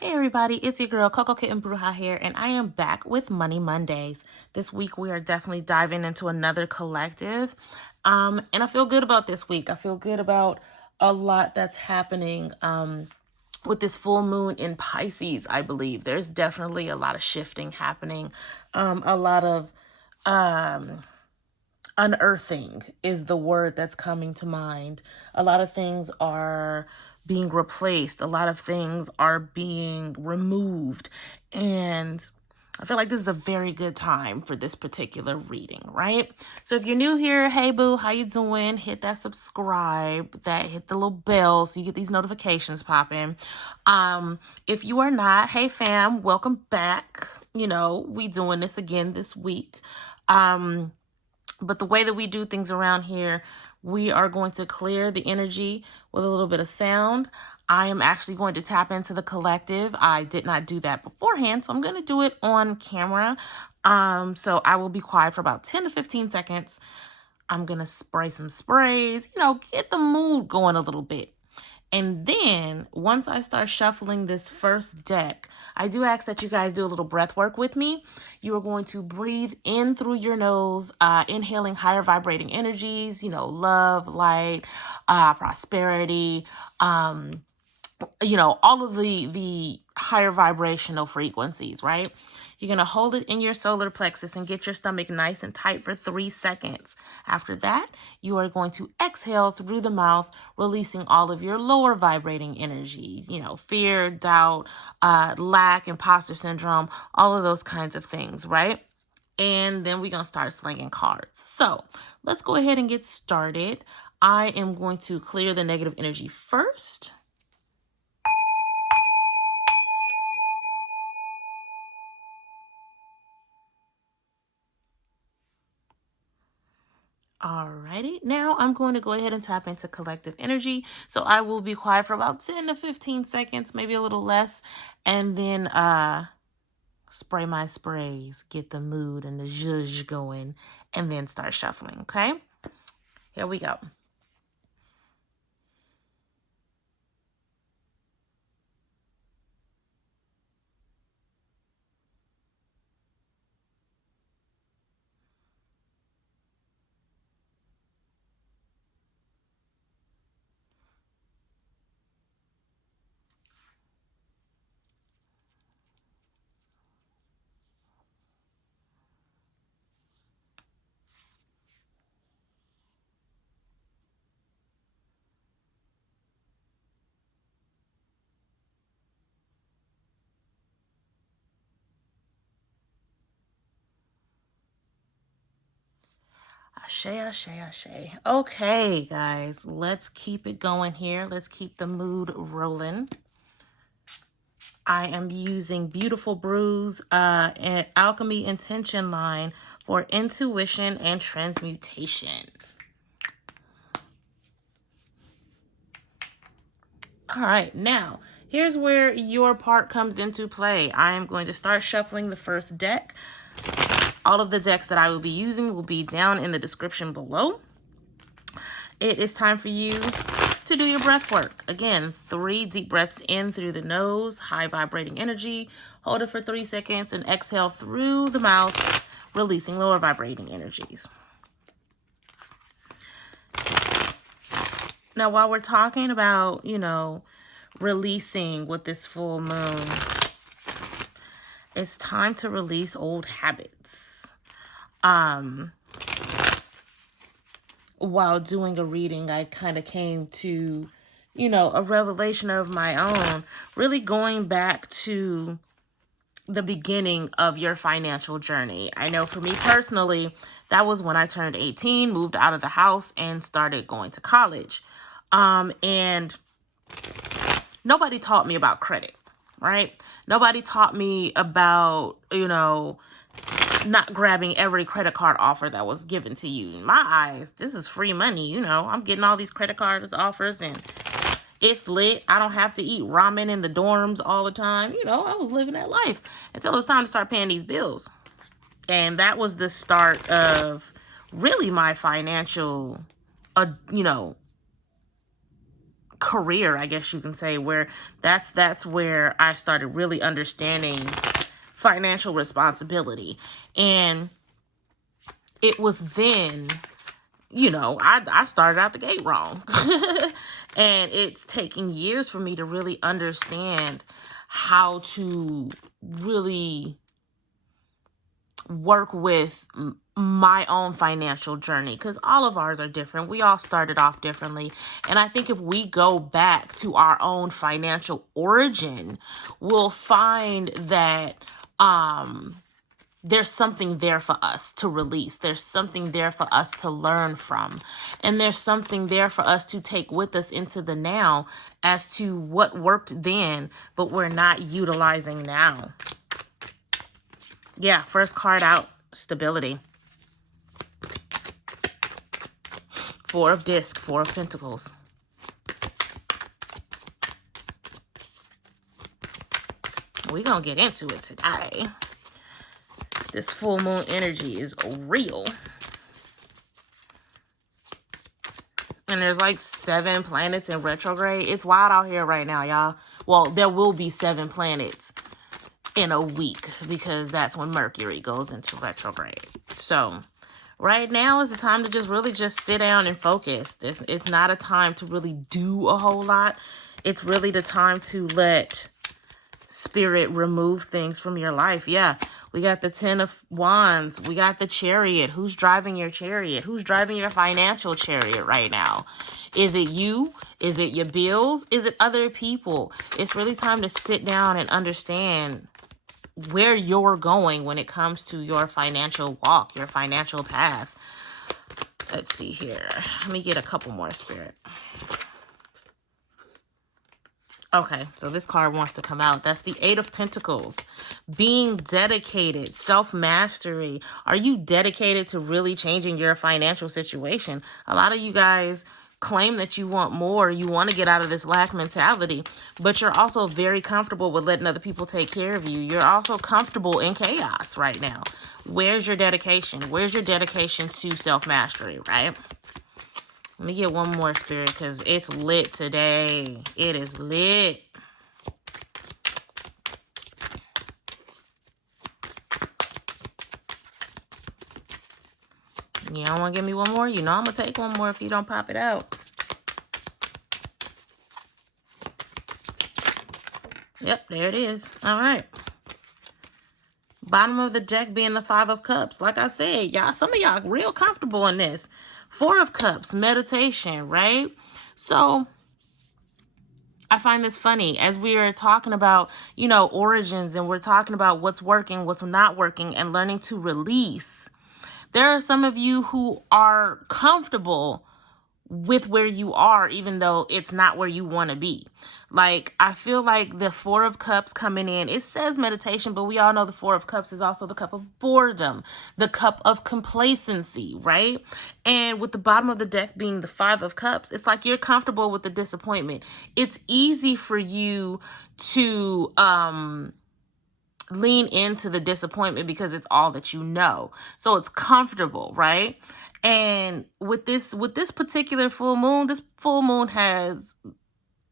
Hey everybody, it's your girl Coco Kitten Bruja here, and I am back with Money Mondays. This week we are definitely diving into another collective, and I feel good about this week. I feel good about a lot that's happening with this full moon in Pisces. I believe there's definitely a lot of shifting happening, a lot of unearthing is the word that's coming to mind. A lot of things are being replaced, a lot of things are being removed, and I feel like this is a very good time for this particular reading, right? So if you're new here, hey boo, how you doing? Hit that subscribe, hit the little bell so you get these notifications popping. If you are not, hey fam, welcome back. We doing this again this week. But the way that we do things around here, we are going to clear the energy with a little bit of sound. I am actually going to tap into the collective. I did not do that beforehand, so I'm going to do it on camera. So I will be quiet for about 10 to 15 seconds. I'm going to spray some sprays, get the mood going a little bit. And then once I start shuffling this first deck, I do ask that you guys do a little breath work with me. You are going to breathe in through your nose, inhaling higher vibrating energies, love, light, prosperity, all of the higher vibrational frequencies, right? You're going to hold it in your solar plexus and get your stomach nice and tight for 3 seconds. After that, you are going to exhale through the mouth, releasing all of your lower vibrating energies, fear, doubt, lack, imposter syndrome, all of those kinds of things, right? And then we're going to start slinging cards. So let's go ahead and get started. I am going to clear the negative energy first. Alrighty, now I'm going to go ahead and tap into collective energy. So I will be quiet for about 10 to 15 seconds, maybe a little less, and then spray my sprays, get the mood and the zhuzh going, and then start shuffling, okay? Here we go. Ashe, ashe, ashe. Okay, guys, let's keep it going here. Let's keep the mood rolling. I am using Beautiful Brews and Alchemy Intention line for intuition and transmutation. All right, now here's where your part comes into play. I am going to start shuffling the first deck. All of the decks that I will be using will be down in the description below. It is time for you to do your breath work. Again, 3 deep breaths in through the nose, high vibrating energy. Hold it for 3 seconds and exhale through the mouth, releasing lower vibrating energies. Now, while we're talking about, releasing with this full moon, it's time to release old habits. While doing a reading, I kind of came to, a revelation of my own, really going back to the beginning of your financial journey. I know for me personally, that was when I turned 18, moved out of the house, and started going to college. And nobody taught me about credit, right? Nobody taught me about, not grabbing every credit card offer that was given to you. In my eyes, this is free money. I'm getting all these credit card offers and it's lit. I don't have to eat ramen in the dorms all the time. I was living that life until it was time to start paying these bills. And that was the start of really my financial, career, I guess you can say, where that's where I started really understanding financial responsibility. And it was then, you know, I started out the gate wrong. And it's taken years for me to really understand how to really work with my own financial journey, because all of ours are different. We all started off differently. And I think if we go back to our own financial origin, we'll find that there's something there for us to release. There's something there for us to learn from. And there's something there for us to take with us into the now as to what worked then, but we're not utilizing now. Yeah, first card out, stability. Four of disc, Four of Pentacles. We're going to get into it today. This full moon energy is real. And there's like 7 planets in retrograde. It's wild out here right now, y'all. Well, there will be 7 planets in a week, because that's when Mercury goes into retrograde. So right now is the time to just sit down and focus. It's not a time to really do a whole lot. It's really the time to let Spirit remove things from your life. Yeah, we got the 10 of Wands. We got the Chariot. Who's driving your chariot? Who's driving your financial chariot right now? Is it you? Is it your bills? Is it other people? It's really time to sit down and understand where you're going when it comes to your financial walk, your financial path. Let's see here. Let me get a couple more, Spirit. Okay, so this card wants to come out. That's the 8 of Pentacles. Being dedicated, self-mastery. Are you dedicated to really changing your financial situation? A lot of you guys claim that you want more, you want to get out of this lack mentality, but you're also very comfortable with letting other people take care of you. You're also comfortable in chaos right now. Where's your dedication? Where's your dedication to self-mastery, right? Let me get one more, Spirit, because it's lit today. It is lit. You don't want to give me one more? You know I'm going to take one more if you don't pop it out. Yep, there it is. All right. Bottom of the deck being the 5 of Cups. Like I said, y'all, some of y'all real comfortable in this. 4 of Cups, meditation, right? So I find this funny as we are talking about, you know, origins, and we're talking about what's working, what's not working, and learning to release. There are some of you who are comfortable with where you are, even though it's not where you want to be. Like, I feel like the 4 of Cups coming in, it says meditation, but we all know the 4 of Cups is also the cup of boredom, the cup of complacency, right? And with the bottom of the deck being the 5 of Cups, it's like you're comfortable with the disappointment. It's easy for you to lean into the disappointment because it's all that you know. So it's comfortable, right? And with this particular full moon, this full moon has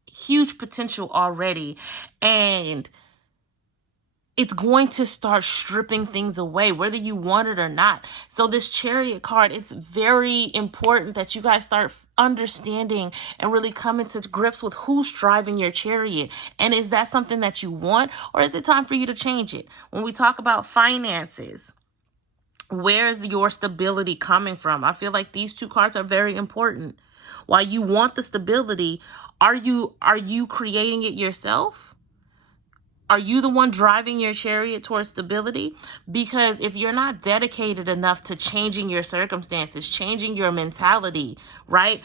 huge potential already, and it's going to start stripping things away, whether you want it or not. So this Chariot card, it's very important that you guys start understanding and really coming to grips with who's driving your chariot. And is that something that you want, or is it time for you to change it? When we talk about finances, where's your stability coming from? I feel like these 2 cards are very important. While you want the stability, are you creating it yourself? Are you the one driving your chariot towards stability? Because if you're not dedicated enough to changing your circumstances, changing your mentality, right?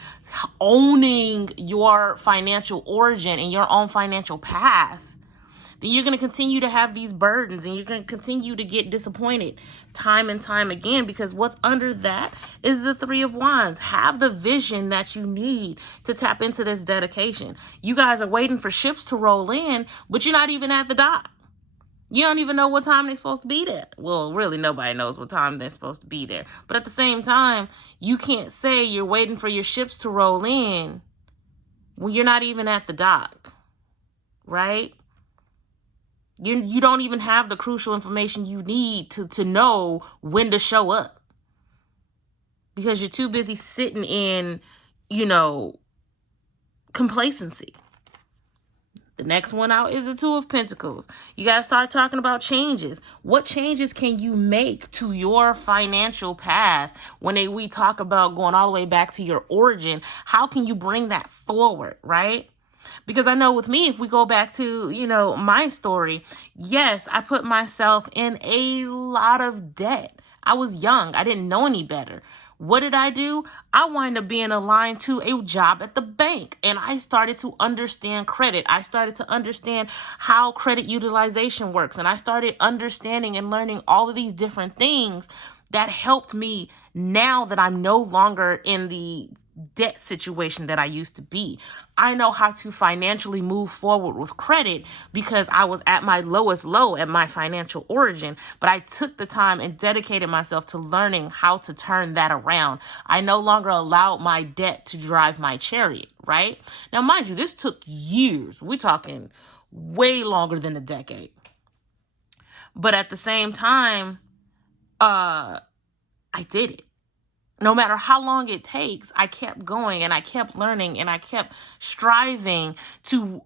Owning your financial origin and your own financial path, then you're going to continue to have these burdens, and you're going to continue to get disappointed time and time again, because what's under that is the 3 of Wands. Have the vision that you need to tap into this dedication. You guys are waiting for ships to roll in, but you're not even at the dock. You don't even know what time they're supposed to be there. Well, really, nobody knows what time they're supposed to be there. But at the same time, you can't say you're waiting for your ships to roll in when you're not even at the dock, right? You don't even have the crucial information you need to know when to show up, because you're too busy sitting in, complacency. The next one out is the Two of Pentacles. You got to start talking about changes. What changes can you make to your financial path? When we talk about going all the way back to your origin, how can you bring that forward, right? Because I know with me, if we go back to, my story, yes, I put myself in a lot of debt. I was young. I didn't know any better. What did I do? I wind up being aligned to a job at the bank, and I started to understand credit. I started to understand how credit utilization works, and I started understanding and learning all of these different things that helped me now that I'm no longer in the debt situation that I used to be. I know how to financially move forward with credit because I was at my lowest low at my financial origin, but I took the time and dedicated myself to learning how to turn that around. I no longer allowed my debt to drive my chariot, right? Now, mind you, this took years. We're talking way longer than a decade. But at the same time, I did it. No matter how long it takes, I kept going and I kept learning and I kept striving to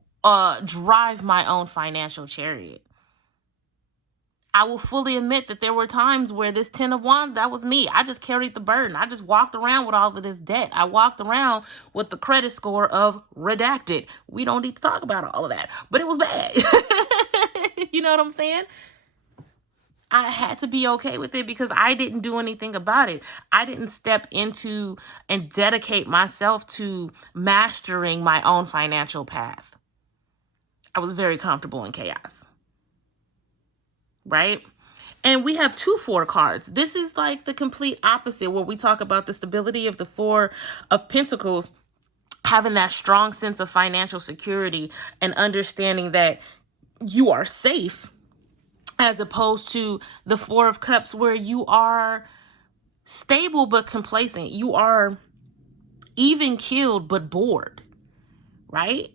drive my own financial chariot. I will fully admit that there were times where this 10 of Wands, that was me. I just carried the burden. I just walked around with all of this debt. I walked around with the credit score of redacted. We don't need to talk about all of that, but it was bad. You know what I'm saying? I had to be okay with it because I didn't do anything about it. I didn't step into and dedicate myself to mastering my own financial path. I was very comfortable in chaos, right? And we have 2 4 cards. This is like the complete opposite, where we talk about the stability of the 4 of Pentacles, having that strong sense of financial security and understanding that you are safe, as opposed to the 4 of Cups, where you are stable but complacent. You are even keeled but bored, right?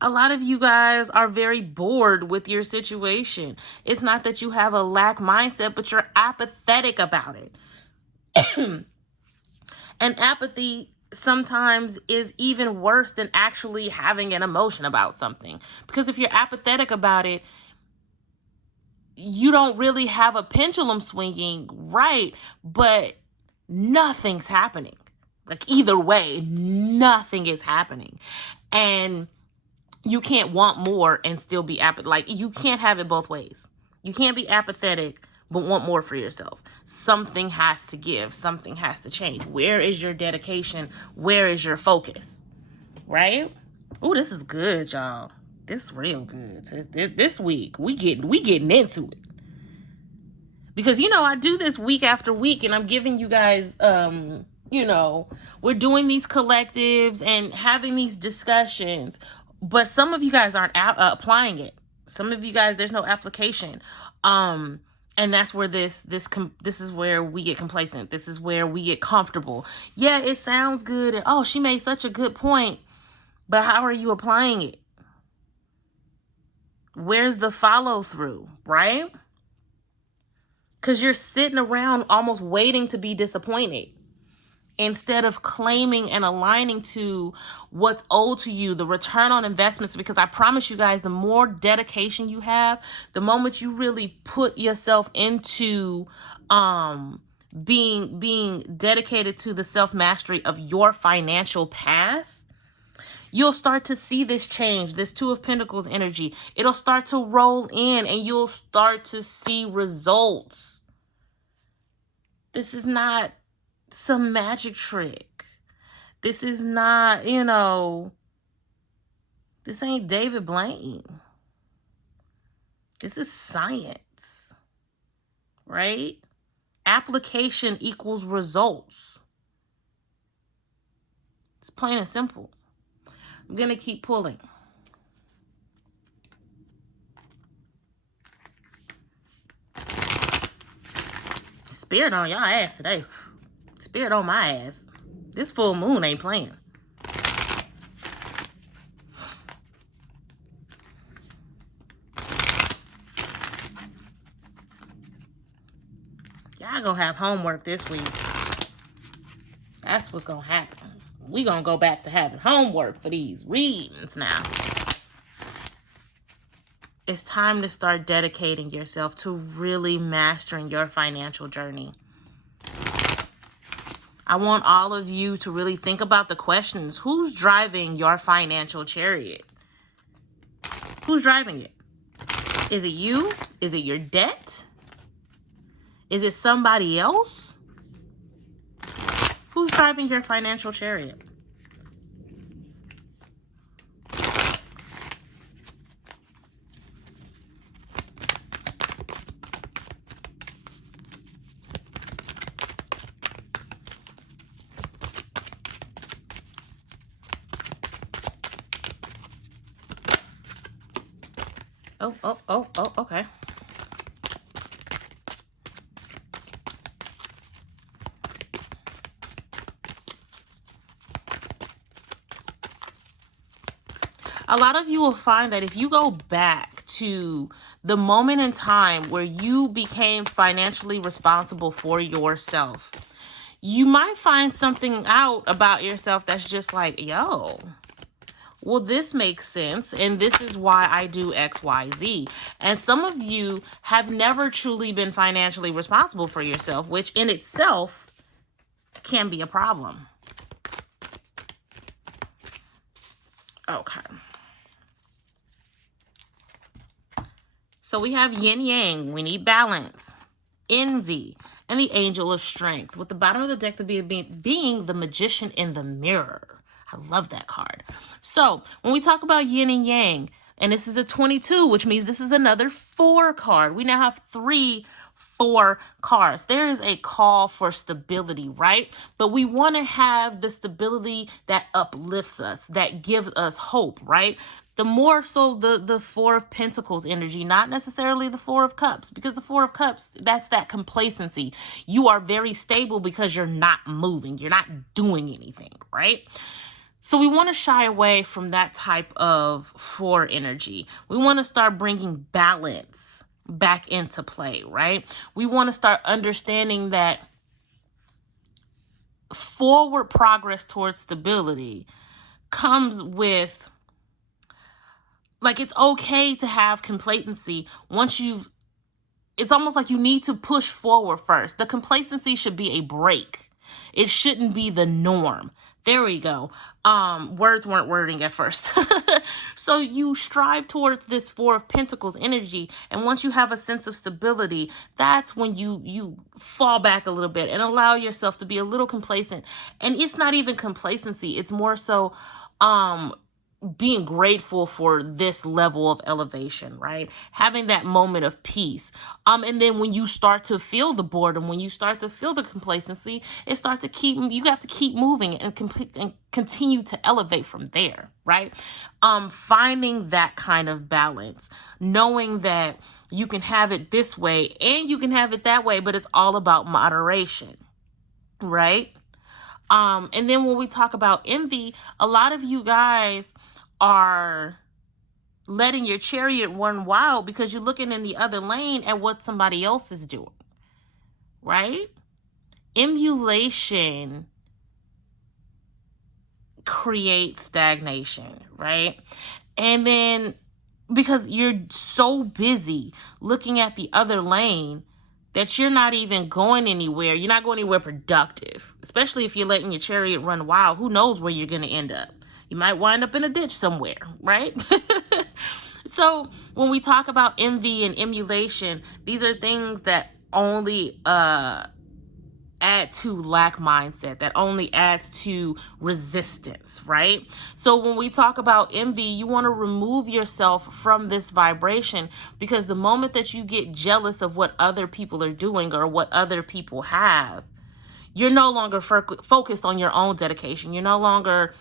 A lot of you guys are very bored with your situation. It's not that you have a lack mindset, but you're apathetic about it. And apathy sometimes is even worse than actually having an emotion about something. Because if you're apathetic about it, you don't really have a pendulum swinging, right? But nothing's happening. Like, either way, nothing is happening. And you can't want more and still be apathetic. Like, you can't have it both ways. You can't be apathetic but want more for yourself. Something has to give. Something has to change. Where is your dedication? Where is your focus? Right? Oh, this is good, y'all. This is real good. This week, we getting into it. Because, I do this week after week, and I'm giving you guys, we're doing these collectives and having these discussions, but some of you guys aren't applying it. Some of you guys, there's no application. And that's where this is where we get complacent. This is where we get comfortable. Yeah, it sounds good. And, oh, she made such a good point. But how are you applying it? Where's the follow through, right? Because you're sitting around almost waiting to be disappointed instead of claiming and aligning to what's owed to you, the return on investments. Because I promise you guys, the more dedication you have, the moment you really put yourself into being dedicated to the self-mastery of your financial path, you'll start to see this change, this 2 of Pentacles energy. It'll start to roll in and you'll start to see results. This is not some magic trick. This is not, this ain't David Blaine. This is science, right? Application equals results. It's plain and simple. I'm going to keep pulling. Spirit on y'all ass today. Spirit on my ass. This full moon ain't playing. Y'all gonna have homework this week. That's what's gonna happen. We gonna go back to having homework for these readings now. It's time to start dedicating yourself to really mastering your financial journey. I want all of you to really think about the questions. Who's driving your financial chariot? Who's driving it? Is it you? Is it your debt? Is it somebody else? Who's driving your financial chariot? Oh, okay. A lot of you will find that if you go back to the moment in time where you became financially responsible for yourself, you might find something out about yourself that's just like, yo, well, this makes sense, and this is why I do X, Y, Z. And some of you have never truly been financially responsible for yourself, which in itself can be a problem. Okay. So we have Yin Yang. We need balance, envy, and the Angel of Strength, with the bottom of the deck being the Magician in the Mirror. I love that card. So when we talk about yin and yang, and this is a 22, which means this is another 4 card. We now have 4 cards. There is a call for stability, right? But we want to have the stability that uplifts us, that gives us hope, right? The more so the 4 of Pentacles energy, not necessarily the 4 of Cups, because the 4 of Cups, that's that complacency. You are very stable because you're not moving. You're not doing anything, right? So we want to shy away from that type of 4 energy. We want to start bringing balance back into play, right? We want to start understanding that forward progress towards stability comes with, like, it's okay to have complacency once it's almost like you need to push forward first. The complacency should be a break. It shouldn't be the norm. There we go. Words weren't wording at first. So you strive towards this 4 of Pentacles energy. And once you have a sense of stability, that's when you fall back a little bit and allow yourself to be a little complacent. And it's not even complacency. It's more so, being grateful for this level of elevation, right? Having that moment of peace. And then when you start to feel the boredom, when you start to feel the complacency, you have to keep moving and continue to elevate from there, right? Finding that kind of balance, knowing that you can have it this way and you can have it that way, but it's all about moderation, right? And then when we talk about envy, a lot of you guys are letting your chariot run wild because you're looking in the other lane at what somebody else is doing, right? Emulation creates stagnation, right? And then because you're so busy looking at the other lane that you're not even going anywhere. You're not going anywhere productive, especially if you're letting your chariot run wild. Who knows where you're going to end up? You might wind up in a ditch somewhere, right? So when we talk about envy and emulation, these are things that only add to lack mindset, that only adds to resistance, right? So when we talk about envy, you want to remove yourself from this vibration, because the moment that you get jealous of what other people are doing or what other people have, you're no longer focused on your own dedication. You're no longer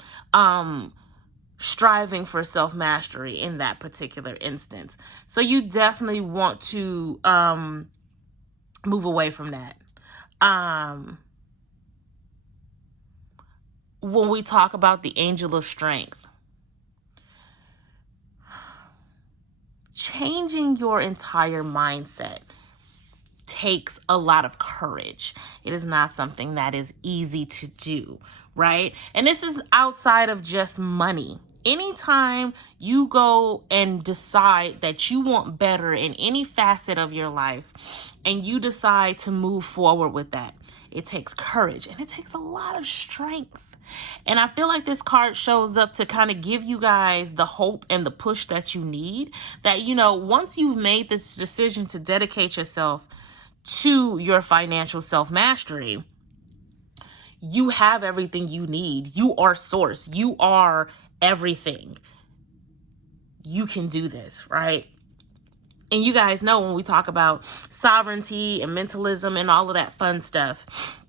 striving for self-mastery in that particular instance. So you definitely want to move away from that. When we talk about the Angel of Strength, changing your entire mindset. takes a lot of courage. It is not something that is easy to do, right? And this is outside of just money. Anytime you go and decide that you want better in any facet of your life and you decide to move forward with that, it takes courage and it takes a lot of strength. And I feel like this card shows up to kind of give you guys the hope and the push that you need, that, you know, once you've made this decision to dedicate yourself to your financial self-mastery, you have everything you need. You are source. You are everything. You can do this, right? And you guys know when we talk about sovereignty and mentalism and all of that fun stuff,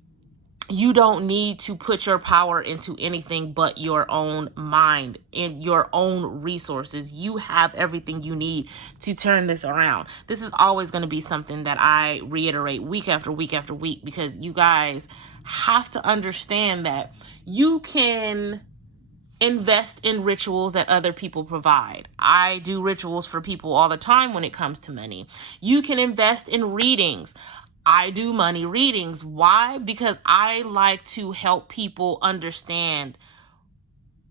you don't need to put your power into anything but your own mind and your own resources. You have everything you need to turn this around. This is always going to be something that I reiterate week after week after week, because you guys have to understand that you can invest in rituals that other people provide. I do rituals for people all the time when it comes to money. You can invest in readings. I do money readings. Why? Because I like to help people understand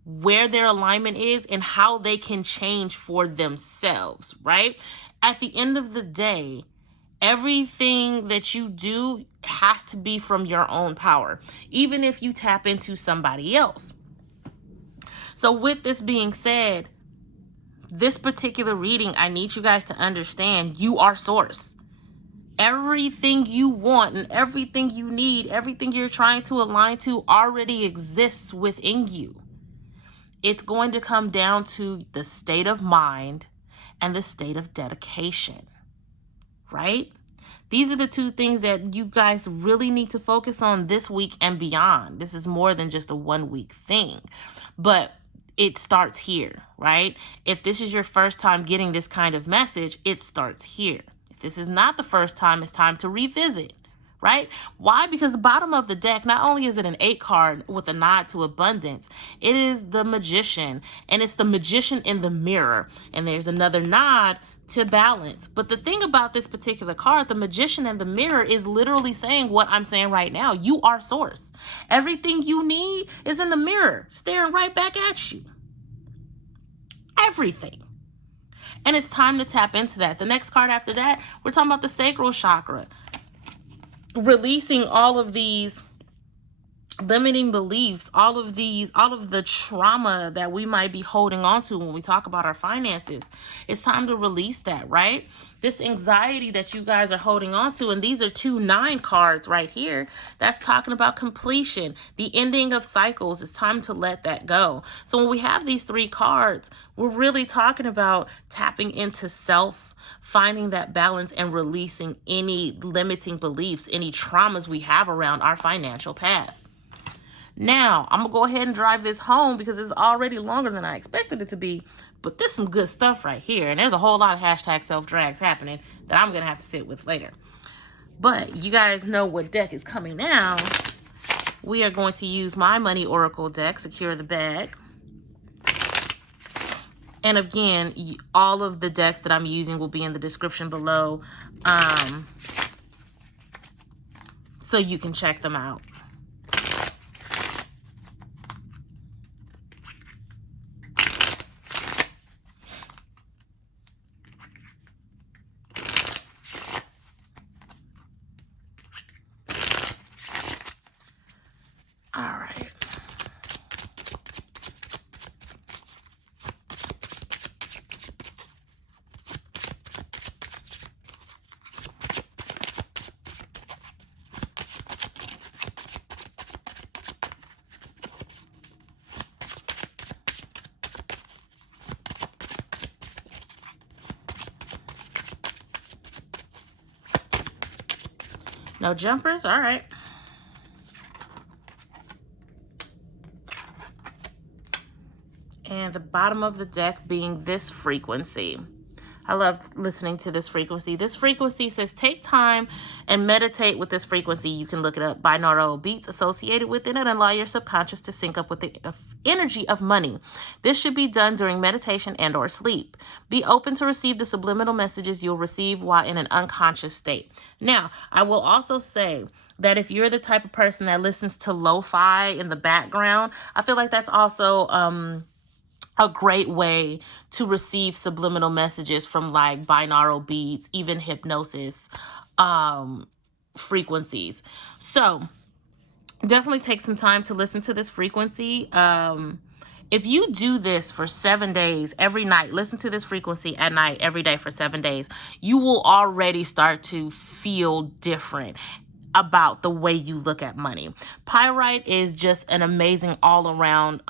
where their alignment is and how they can change for themselves, right? At the end of the day, everything that you do has to be from your own power, even if you tap into somebody else. So with this being said, this particular reading, I need you guys to understand you are source. Everything you want and everything you need, everything you're trying to align to already exists within you. It's going to come down to the state of mind and the state of dedication, right? These are the two things that you guys really need to focus on this week and beyond. This is more than just a 1 week thing, but it starts here, right? If this is your first time getting this kind of message, it starts here. If this is not the first time, it's time to revisit, right? Why? Because the bottom of the deck, not only is it an 8 card with a nod to abundance, it is the Magician, and it's the Magician in the mirror. And there's another nod to balance. But the thing about this particular card, the Magician in the mirror, is literally saying what I'm saying right now. You are source. Everything you need is in the mirror, staring right back at you. Everything. And it's time to tap into that. The next card after that, we're talking about the Sacral Chakra. Releasing all of these limiting beliefs, all of the trauma that we might be holding on to when we talk about our finances. It's time to release that, right? This anxiety that you guys are holding on to, and these are 2 9 cards right here. That's talking about completion, the ending of cycles. It's time to let that go. So when we have these 3 cards, we're really talking about tapping into self, finding that balance, and releasing any limiting beliefs, any traumas we have around our financial path. Now, I'm going to go ahead and drive this home because it's already longer than I expected it to be. But there's some good stuff right here. And there's a whole lot of hashtag self-drags happening that I'm going to have to sit with later. But you guys know what deck is coming now. We are going to use my Money Oracle deck, Secure the Bag. And again, all of the decks that I'm using will be in the description below. So you can check them out. All right. No jumpers? All right. And the bottom of the deck being this frequency. I love listening to this frequency. This frequency says take time and meditate with this frequency. You can look it up, binaural beats associated with it, and allow your subconscious to sync up with the energy of money. This should be done during meditation and or sleep. Be open to receive the subliminal messages you'll receive while in an unconscious state. Now, I will also say that if you're the type of person that listens to lo-fi in the background, I feel like that's also a great way to receive subliminal messages from like binaural beats, even hypnosis frequencies. So definitely take some time to listen to this frequency. If you do this for 7 days, every night, listen to this frequency at night, every day for 7 days, you will already start to feel different about the way you look at money. Pyrite is just an amazing all-around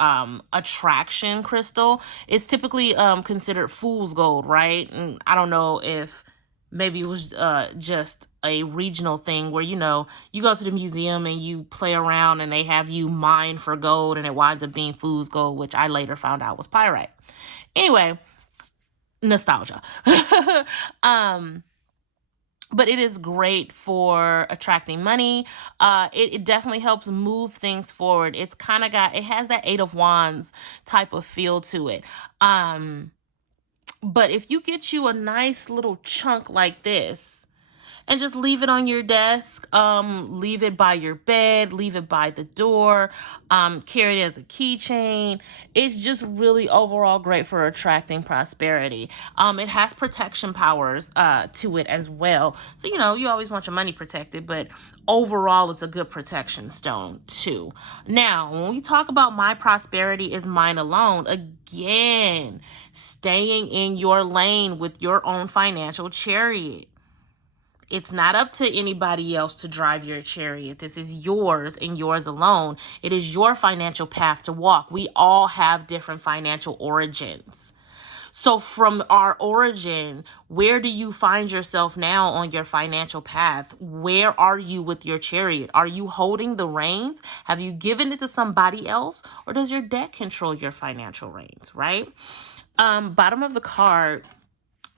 attraction crystal. It's typically considered fool's gold, right? And I don't know if maybe it was just a regional thing where, you know, you go to the museum and you play around and they have you mine for gold and it winds up being fool's gold, which I later found out was pyrite. Anyway, nostalgia. But it is great for attracting money. It definitely helps move things forward. It's kind of it has that 8 of Wands type of feel to it. But if you get you a nice little chunk like this, and just leave it on your desk, leave it by your bed, leave it by the door, carry it as a keychain. It's just really overall great for attracting prosperity. It has protection powers to it as well. So, you know, you always want your money protected, but overall it's a good protection stone too. Now, when we talk about my prosperity is mine alone, again, staying in your lane with your own financial chariot. It's not up to anybody else to drive your chariot. This is yours and yours alone. It is your financial path to walk. We all have different financial origins. So from our origin, where do you find yourself now on your financial path? Where are you with your chariot? Are you holding the reins? Have you given it to somebody else? Or does your debt control your financial reins, right? Bottom of the card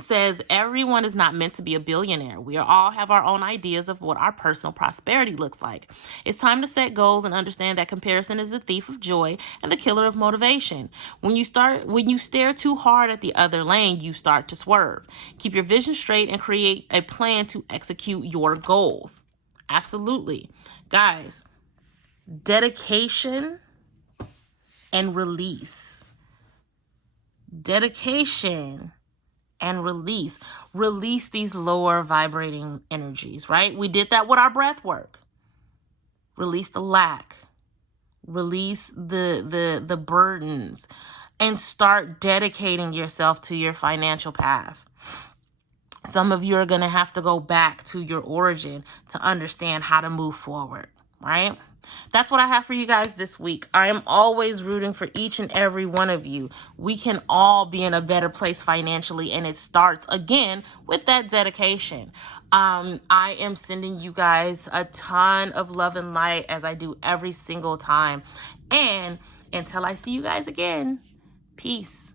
says everyone is not meant to be a billionaire. We all have our own ideas of what our personal prosperity looks like. It's time to set goals and understand that comparison is the thief of joy and the killer of motivation. When you stare too hard at the other lane, you start to swerve. Keep your vision straight and create a plan to execute your goals. Absolutely. Guys, dedication and release. Dedication and release. Release these lower vibrating energies, right? We did that with our breath work. Release the lack. Release the burdens and start dedicating yourself to your financial path. Some of you are going to have to go back to your origin to understand how to move forward, right? That's what I have for you guys this week. I am always rooting for each and every one of you. We can all be in a better place financially, and it starts again with that dedication. I am sending you guys a ton of love and light as I do every single time. And until I see you guys again, peace.